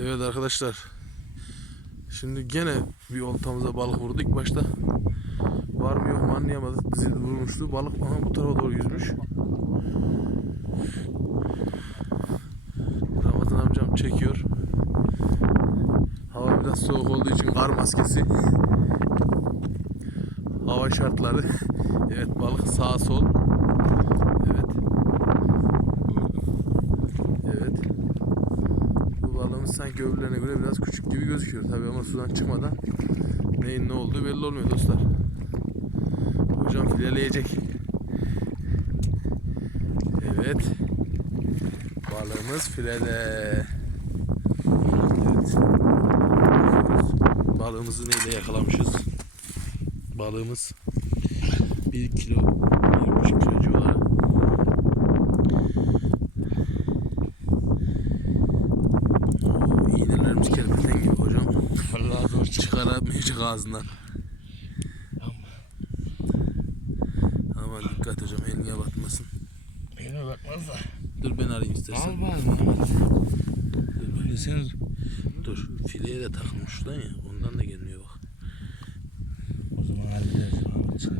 Evet arkadaşlar. Şimdi gene bir oltamıza balık vurdu. İlk başta var mı yok mu anlayamadık. Bizi vurmuştu. Balık aha bu tarafa doğru yüzmüş. Ramazan amcam çekiyor. Hava biraz soğuk olduğu için kar maskesi. Hava şartları. Evet balık sağ sol. Evet. Evet. Bu balığımız sanki öbürlerine göre biraz küçük gibi gözüküyor tabii ama sudan çıkmadan neyin ne olduğu belli olmuyor dostlar. Hocam fileleyecek. Evet. Balığımız filede. Evet. Balığımızı neyle yakalamışız? Balığımız 1 kilo Çıkaramayacak ağzından. Aman dikkat hocam eline batmasın. Elime bakmaz da. Dur ben arayayım istersen. Al bari. Dur, bak. Sen Dur fileye de takılmış şuradan ya ondan da gelmiyor bak. o zaman hallederiz. Abi çıkar.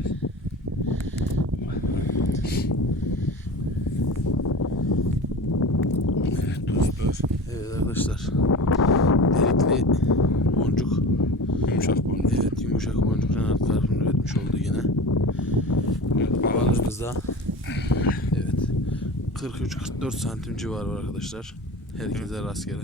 Evet dost dost. Evet arkadaşlar. Delikli boncuk. Yumuşak boncuk. Evet yumuşak boncuk Renat Karp'ın üretmiş olduğu yine. Evet, Balığımızda evet 43-44 santim civarı var arkadaşlar. Herkese rastgele.